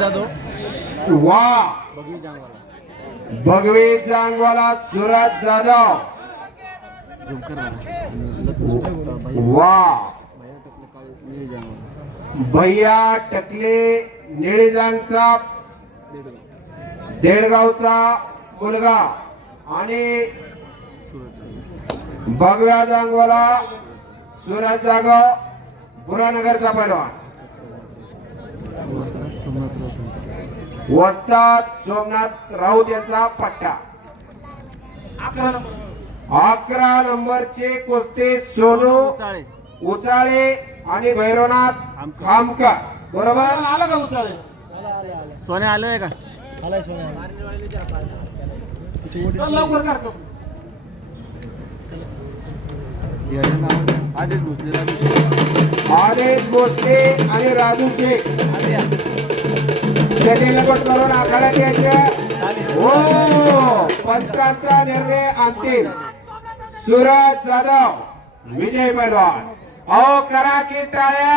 जाधव वा. बघी जांगवाला. भगवी चांगवाला सुरज जाधव. झुमकर वा. जांगवाला. भैया टकले निळेजांचा दीड देडगावचा मुलगा. आणि भगव्या जांगवाला सुरज जागव बुरानगरचा पैलवान. सोमनाथ राऊत वस्ताद सोमनाथ राऊत यांचा पट्टा. अकरा नंबरचे कुस्ती सोनू चाळे उचाळे आणि भैरवनाथ खामकर. बरोबर? आला का उचाले सोने आलोय का? आलाय सोन्या लवकर आधीच भोसलेला विषय. आदेश भोसले आणि राजू शेख लपट करून आखाड्यात यायचं हो पंचांचा निर्णय अंतिम. सुरज जाधव विजय मैदान. अहो करा की टाळ्या